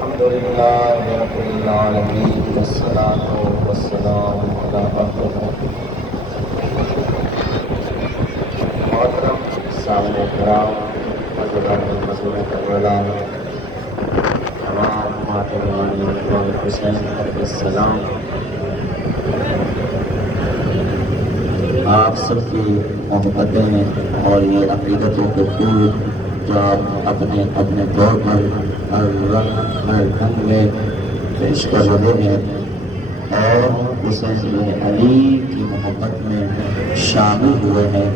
الحمد لله رب العالمين والصلاة والسلام على أفضل محترم سامعین کرام حضرات المسلمین کربلا تمام ماتران امام حسین علیہ السلام، آپ سب کی محبتیں اور یہ عقیدتوں کے پھول جو آپ اپنے اپنے طور پر ہر رنگ میں پیش کر رہے ہیں اور حسین بن علی کی محبت میں شامل ہوئے ہیں۔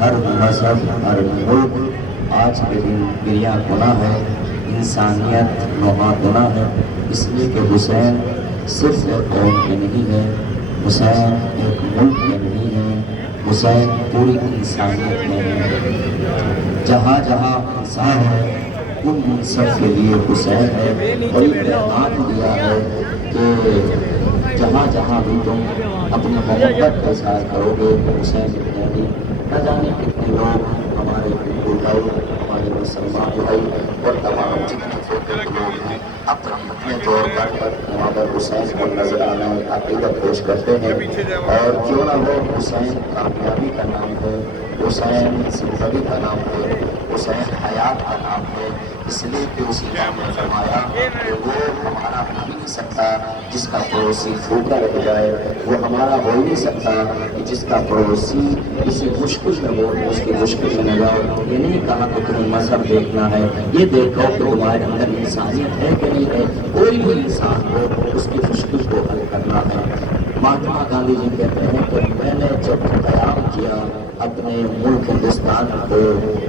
ہر مذہب، ہر ملک آج کے دن گریہ گناہ ہے، انسانیت نوحہ گناہ ہے، اس لیے کہ حسین صرف ایک قوم کے نہیں ہے، حسین ایک ملک کے نہیں ہے، حسین پوری انسانیت میں ہے۔ جہاں جہاں انسان ہے ان سب کے لیے حسین ہے، اور یہ پیغام دیا ہے کہ جہاں جہاں بھی تم اپنی محبت کا اظہار کرو گے حسین بن علی، نہ جانے کتنے لوگ ہمارے ہندو بھائی، ہمارے مسلمان بھائی اور تمام جتنے فرقے کے لوگ ہیں اپنے طور پر محمد حسین کو نذرانہ عقیدت پیش کرتے ہیں، اور کیوں نہ وہ حسین کامیابی کا نام ہے، حسین زندگی کا نام ہے، حسین حیات کا نام ہے، اس لیے کہ اسی نام نے فرمایا کہ وہ ہمارا ہو ہی نہیں سکتا جس کا پڑوسی بھوکا رہ جائے، وہ ہمارا ہو ہی نہیں سکتا کہ جس کا پڑوسی کسی مشکل میں ہو اس کی مشکل میں نہ جاؤ۔ یہ نہیں کہا کہ تمہیں مذہب دیکھنا ہے، یہ دیکھو کہ تمہارے اندر انسانیت ہے کہ نہیں ہے، کوئی بھی انسان ہو اس کی مشکل کو حل کرنا ہے۔ مہاتما گاندھی جی کہتے ہیں کہ میں نے جب قیام کیا اپنے ملک ہندوستان کو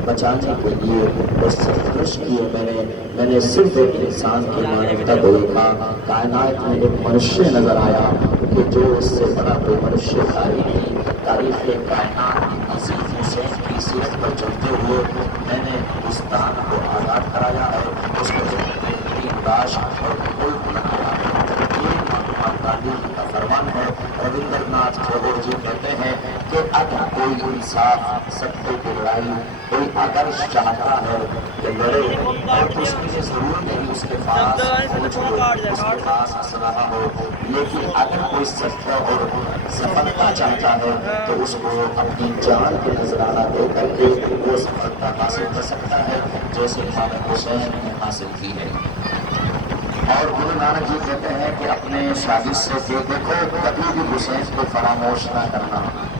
بچانے کے لیے اور سرکش کیے، میں نے صرف ایک انسان کی مانوتا کو دیکھا، کائنات میں ایک منشیہ نظر آیا کہ جو اس سے بڑا کوئی منشیہ تاریخ کائنات کی عظیم حسین کی سیرت پر چلتے ہوئے میں نے ہندوستان کو آزاد کرایا ہے، اس کو بہترین راش اور ملک بنایا ہے۔ یہ مہاتما گاندھی جی کا فرمان ہے۔ روندر ناتھ ٹیگور جی کہتے ہیں کہ اگر کوئی انصاف سطح کی لڑائی کوئی اگر چاہتا ہے کہ لڑے اور تو اس کے لیے ضرور نہیں اس کے پاس فوج ہو، اس کے پاس اسلحہ ہو، لیکن اگر کوئی سطح اور سفلتا چاہتا ہے تو اس کو اپنی جان کے نذرانہ دے کر کے وہ سفلتا حاصل کر سکتا ہے، جیسے امام حسین نے حاصل کی ہے۔ اور گرو نانک جی کہتے ہیں کہ اپنے شاگرد سے کہ دیکھو کبھی بھی حسین کو فراموش نہ کرنا،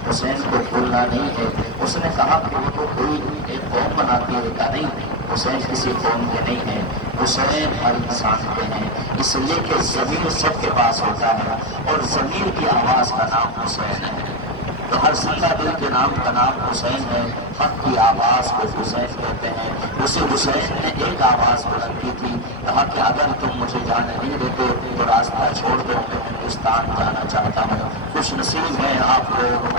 حسین کو بھولنا نہیں ہے۔ اس نے کہا کہ وہ تو کوئی ایک قوم بناتی ہے، کا نہیں، حسین کسی قوم کے نہیں ہے، حسین ہر انسان کے ہیں، اس لیے کہ زمین سب کے پاس ہوتا ہے اور زمین کی آواز کا نام حسین ہے، تو ہر زندہ دل کے نام کا نام حسین ہے، حق کی آواز کو حسین کہتے ہیں۔ اسی حسین نے ایک آواز بلند کی تھی، کہا کہ اگر تم مجھے جانے نہیں دیتے تو راستہ چھوڑ دو، میں ہندوستان جانا چاہتا ہوں۔ خوش نصیب ہیں آپ لوگ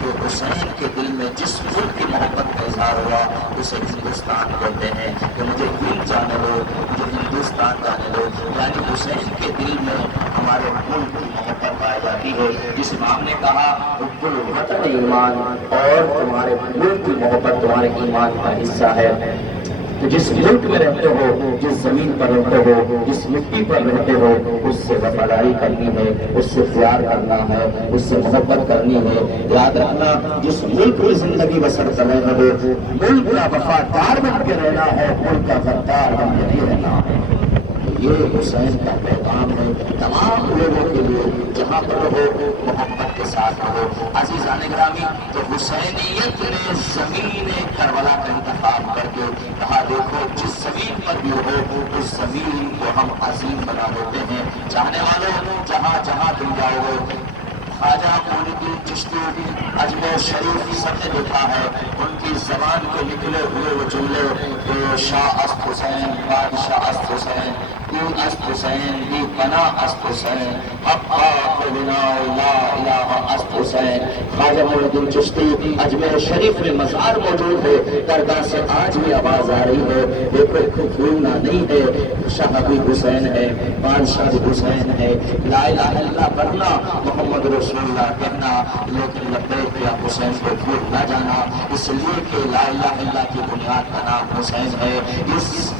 کہ حسین کے دل میں جس ملک کی محبت کا اظہار ہوا اسے ہندوستان کہتے ہیں، کہ مجھے ہند جانے دو، مجھے ہندوستان جانے دو، یعنی حسین کے دل میں ہمارے ملک کی محبت پائی جاتی ہے۔ جس امام نے کہا حب الوطن ایمان، اور تمہارے ملک کی محبت تمہارے ایمان کا حصہ ہے، تو جس ملک میں رہتے ہو، جس زمین پر رہتے ہو، جس مٹی پر رہتے ہو، اس سے وفاداری کرنی ہے، اس سے پیار کرنا ہے، اس سے محبت کرنی ہے۔ یاد رکھنا جس ملک میں زندگی بسر کر رہے ہو ملک کا وفادار بن کے رہنا ہے، ملک کا غدار بن کے نہیں رہنا ہے۔ یہ حسین کا پیغام ہے تمام لوگوں کے لیے، جہاں پر ہو محبت کے ساتھ رہو۔ عزیزان گرامی، تو حسینیت نے زمین کربلا کا انتخاب کر کے کہا دیکھو جس زمین پر بھی ہو اس زمین کو ہم عظیم بنا دیتے ہیں۔ چاہنے والوں جہاں جہاں تم جاؤ گے، خواجہ معین الدین چشتی اجمیر شریف سب نے دیکھا ہے، ان کی زبان کے نکلے ہوئے وہ جملے کہ شاہ است حسین، بادشاہ است حسین، دین است حسین، دی پناہ است حسین، حقا کو بنا لا الہ است حسین۔ خواجہ معین الدین چشتی اجمیر شریف میں مزار موجود ہے، درگاہ سے آج بھی آواز آ رہی ہے، دیکھو بھولنا نہیں ہے، شاہ بھی حسین ہے، بادشاہ بھی حسین ہے، لا الہ الا اللہ پڑھنا، محمد رسول اللہ کہنا، لیکن لبیک یا حسین کو بھول نہ جانا، اس لیے کہ لا الہ الا اللہ کی بنیاد کا نام حسین ہے۔ اس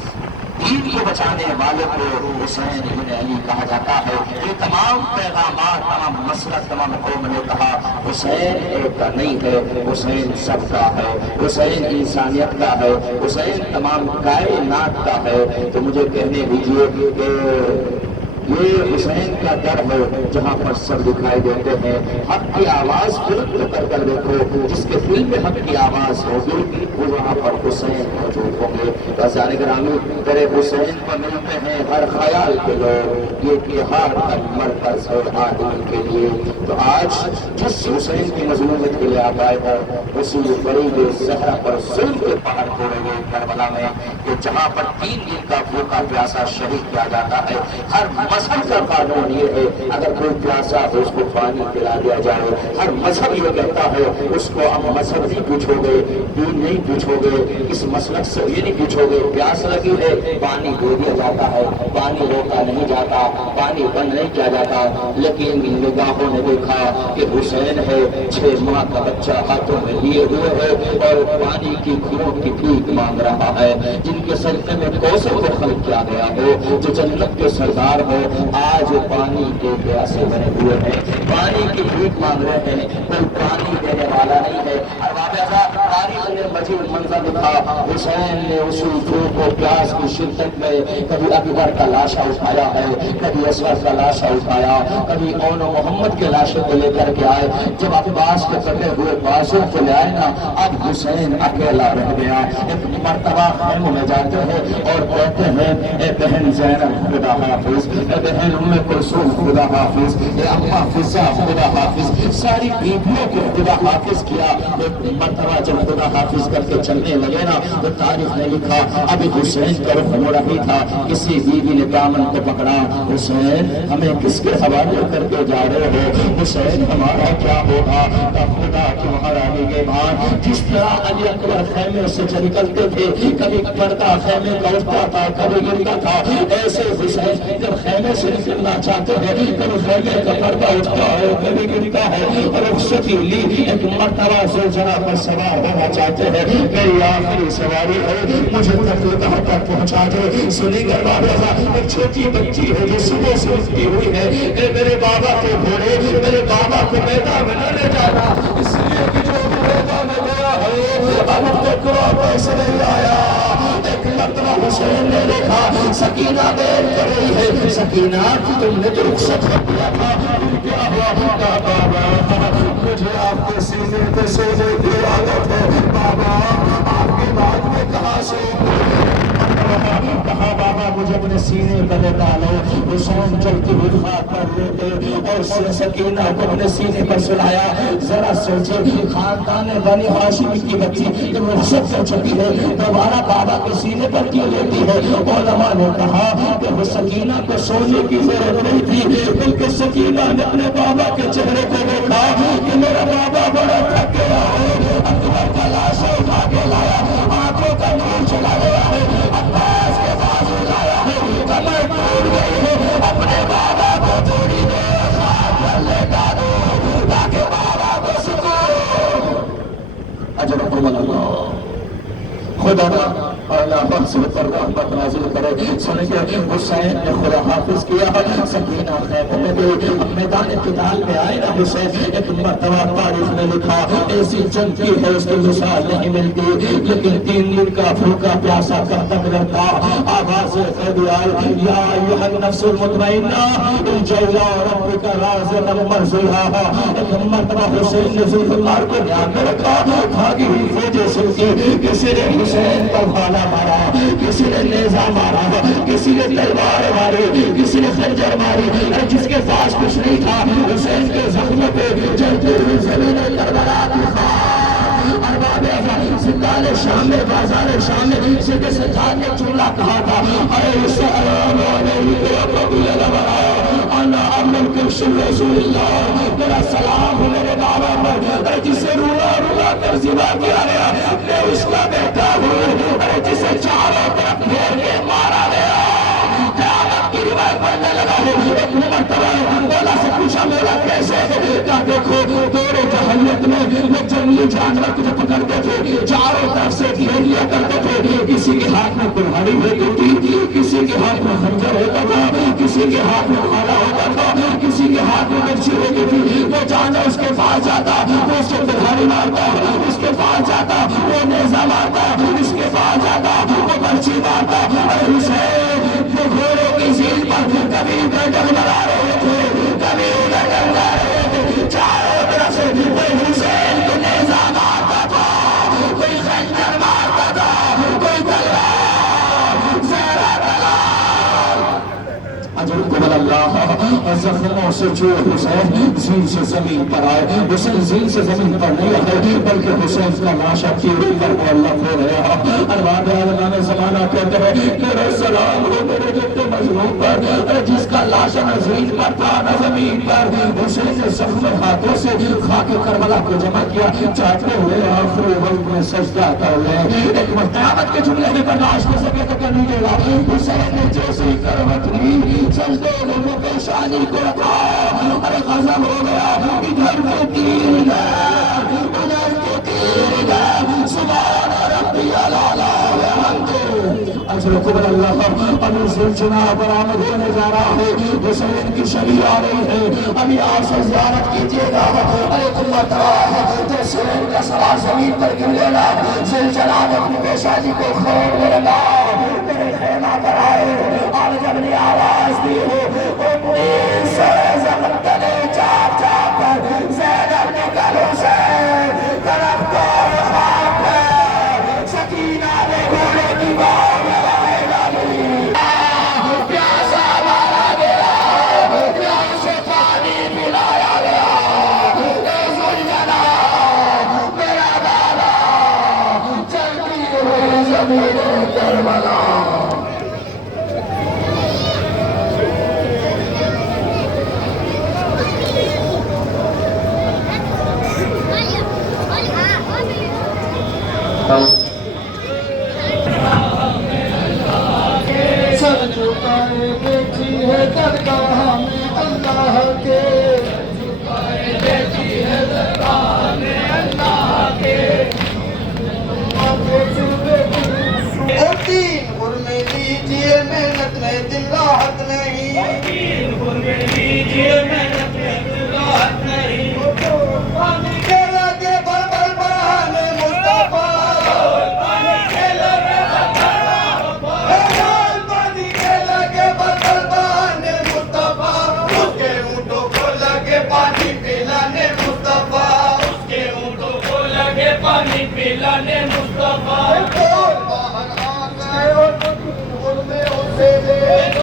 دین کو بچانے والے کو حسین ابن علی کہا جاتا ہے۔ یہ تمام پیغامات، تمام مسلک، تمام قوم نے کہا حسین ایک کا نہیں ہے، حسین سب کا ہے، حسین انسانیت کا ہے، حسین تمام کائنات کا ہے۔ تو مجھے کہنے دیجئے کہ یہ حسین کا در ہے جہاں پر سب دکھائی دیتے ہیں۔ حق کی آواز بلند کر کر دیکھو، جس کے دل میں حق کی آواز ہوگی وہ وہاں پر حسین موجود ہوں گے۔ عزیزان گرامی، در حسین پر ملتے ہیں ہر خیال کے لوگ، یہ تہاڑ کا مرکز ہے آدمی کے لیے۔ تو آج جس حسین کی مظلومیت کے لیے آپ آئے ہو، اسی غریب زہرا پر ظلم کے پہاڑ توڑے گئے کربلا میں، کہ جہاں پر 3 دن کا بھوکا پیاسا شہید کیا جاتا ہے۔ ہر مذہب کا قانون یہ ہے، اگر کوئی پیاسا ہو اس کو پانی پلا دیا جائے۔ ہر مذہب یہ کہتا ہے اس کو اب مذہب نہیں پوچھو گے، دین نہیں پوچھو گے، اس مسلک سے یہ نہیں پوچھو گے، پیاس لگی ہے پانی دے دیا جاتا ہے، پانی روکا نہیں جاتا، پانی بند نہیں کیا جاتا۔ لیکن نگاہوں نے دیکھا کہ حسین ہے 6 ماہ کا بچہ ہاتھوں میں لیے ہوئے ہے اور پانی کی گھوٹ کی بھیک مانگ رہا ہے، جن کے صدقے میں کوثر کو خلق کیا گیا ہو، جو جنت کے سردار ہو، آج پانی کے پیاسے بنے ہوئے ہیں، پانی کی بھیک مانگ رہے ہیں، کوئی پانی دینے والا نہیں ہے۔ اور تاریخ نے مزید منظر دکھا، حسین نے اسی بھوک و پیاس کی شدت میں کبھی اکبر کا لاشا اٹھایا ہے، کبھی اصغر کا لاشا اٹھایا، کبھی اون و محمد کے لاشے کو لے کر کے آئے۔ جب عباس کے کٹے ہوئے بازوں کو لے آئے نا، اب حسین اکیلا رہ گیا۔ ایک مرتبہ خیموں میں جاتے ہیں اور کہتے ہیں اے بہن زینب خدا حافظ، اے بہن ام کلثوم خدا حافظ، اے اماں فضا خدا حافظ، ساری بیویوں کو خدا حافظ کیا۔ ایک مرتبہ جب خدا حافظ کر کے چلنے لگے نا، تو تاریخ نے لکھا ابھی حسین کا رخ ہو رہی تھا، کسی بیوی نے دامن کو پکڑا، حسین ہمیں کس کے حوالے کر کے جا رہے ہو، حسین ہمارا کیا ہوگا؟ خدا کی مہارانی کے بعد جس طرح علی اکبر خیمے سے نکلتے تھے، کبھی پردہ خیمے کا اٹھتا تھا، کبھی گرتا تھا، ایسے حسین جب خیمے سے نکلنا چاہتے ہیں، کبھی خیمے کا پردہ اٹھتا ہے، کبھی گرتا ہے، اور رخصتی لی ایک مرتبہ زلزلہ پر سوار ہونا چاہتے ہیں، میری آخری سواری ہے، مجھے تکلیف تک پہنچا دے۔ سنی گھر والا ایک چھوٹی بچی ہے جو صبح سے اٹھتی ہوئی ہے، اے میرے بابا کے گھوڑے، میرے بابا کو میدان میں نہ لے جانا، اس لیے کہ جو میدان میں گیا ہے اب تک واپس نہیں آیا۔ ایک مرتبہ حسین نے دیکھا سکینہ دیر کر رہی ہے، سکینہ تم نے جو رخصت کر دیا تھا کیا ہوا؟ بابا مجھے آپ کے سینے پہ سونے کی عادت ہے، بابا آپ کی بات میں کہاں سے کہا بابا مجھے اپنے سینے پر ڈالو۔ حسین چلتی ہوئی خاک پر لیٹے اور سکینہ کو اپنے سینے پر سلایا۔ ذرا سوچے خاندان بنی ہاشم کی بچی جب رخصت کر چکی ہے دوبارہ بابا کے سینے پر کیوں لیتی ہے؟ علماء نے کہا کہ وہ سکینہ کو سونے کی ضرورت نہیں تھی، بلکہ سکینہ نے اپنے بابا کے چہرے کو دیکھا کہ میرا بابا بڑا تھک گیا ہے، اکبر کا لاشا اٹھا کے لایا، آنکھوں کا نور چلا گیا ہے، عباس کے بازو لایا ہے، کمر ٹوٹ گئی ہے، اپنے بابا کو تھوڑی دیر خاک پر لیٹا دو تاکہ بابا کو سکون اجرکم اللہ خدا اور اللہ بخش پر رحمت نازل کرے۔ سنے کہ حسین نے خدا حافظ کیا، سکینہ خیموں میں گئی، میدان قتال میں آئے نا حسین، ایک مرتبہ تاریخ میں لکھا ایسی جنگ کی ہے اس کی مثال نہیں ملتی، لیکن 3 دن کا بھوکا پیاسا کب تک رہتا، آواز قیدی آئی یا ایھا النفس المطمئنہ ارجعی الی ربک راضیۃ مرضیہ۔ ایک مرتبہ حسین نے ذوالفقار کو دھیان میں رکھا، بھاگی ہوئی فوجیں سنتی، کسی نے حسین پر بھالا مارا، کسی نے نیزہ مارا، کسی نے تلوار ماری، کسی نے خنجر ماری، اور جس کے پاس کچھ نہیں تھا حسین کے زخموں پہ جلتی ہوئی زمین کربلا کی خاک، ارباب سکال شام میں بازار شام میں سکے سجاد نے چولہا کہا تھا اے السلام علیکم قبول لبرایا انا امن کرشن رسول اللہ، میرا سلام ہو میرے بابا پر، جسے رولا رولا کر ذبح کیا گیا میں اس کا بیٹا ہوں، جسے چاروں طرف گھیر کے مارا گیا قیامت کی روایت پڑھنے لگا ہوں۔ ایک مرتبہ مولا سے پوچھا مولا کیسے؟ کہا دیکھو دور جہلیت میں وہ جنگلی جانور کو جو پکڑتے تھے چاروں طرف سے گھیر لیا کرتے تھے، کسی کے ہاتھ میں کلہاڑی ہوتی تھی، کسی کے ہاتھ خنجر ہوتا تھا، کسی کے ہاتھ میں کھانا ہوتا تھا، کسی کے ہاتھ میں مرچی ہوتی تھی، وہ جانا اس کے پاس جاتا، وہ اس کو تلواری مارتا، اس کے پاس جاتا وہ نیزہ مارتا، اس کے پاس جاتا وہ مرچی مارتا۔ اور حسین وہ گھوڑوں کی جھیل پر کبھی ادھر ڈگمگا رہے تھے، کبھی ادھر ڈگمگا رہے تھے، چاروں طرف سے کوئی حسین کو نیزہ مارتا تھا، کوئی خنجر مارتا تھا، کوئی تلوار، زہرا تلوار۔ اجر قبل اللہ زخموں سے جو حسین زین سے زمین پر آئے، حسین زین سے زمین پر نہیں آئے بلکہ حسین کا لاش اب تیرے پر معلق ہو رہا۔ ارباب عالمین زمانہ کہتے ہیں میرے سلام ہو میرے جد مظلوم پر، جس کا لاش نہ زین پر تھا نہ زمین پر۔ حسین نے زخم ہاتھوں سے خاک کربلا کو جمع کیا، چاہتے ہوئے آخر وقت میں سجدہ کر لے۔ ایک قیامت کے جملے میں برداشت کر سکے تو کر لیجیے گا، حسین نے جیسی کروٹ لی سجدے میں پیشانی کو رکھا، ارے غضب ہو گیا، ادھر کے تیر گئے ادھر کے تیر گئے، سبحان ربی الاعلی وحمدہ۔ اجر قبل اللہ ابھی سلسلہ برآمد ہونے جا رہا ہے، حسین کی شبی آ رہی ہے، ابھی آپ سے زیارت کیجیے گا۔ ارے امت تو حسین کا سوار زمین پر گر لینا، سلسلہ اپنی پیشانی کو کھول لینا، میرے خیمہ پر آئے اور جب نے آواز دی ہو 19 زخم تلے چاپ چاپ کر زینب نے کل حسین طرف کو خاک ہے، سکینہ نے گھوڑے کی باؤں میں لائے ڈالی، پیاسا مارا گیا، پیاسے پانی پلایا گیا، اے زلجنا میرا دادا چلتی ہوئی زمین کربلا۔ سر جھکائے بیٹھی ہے درگاہ میں اللہ کے، بیٹھی ہے درگاہ میں اللہ کے، اور تین غرمے دیجئے محنت میں دل راحت نہیں، تین غرمے دیجئے محنت میں دل راحت نہیں، پانی کے لگے بلبل بڑھانے مصطفیٰ، پانی کے لگے پانی کے لگے بلبل بڑھانے مصطفیٰ، اس کے اونٹوں کو لگے پانی پلانے مصطفیٰ، اس کے اونٹوں کو لگے پانی پلانے مصطفیٰ، باہر آ گئے اور غرمے اسے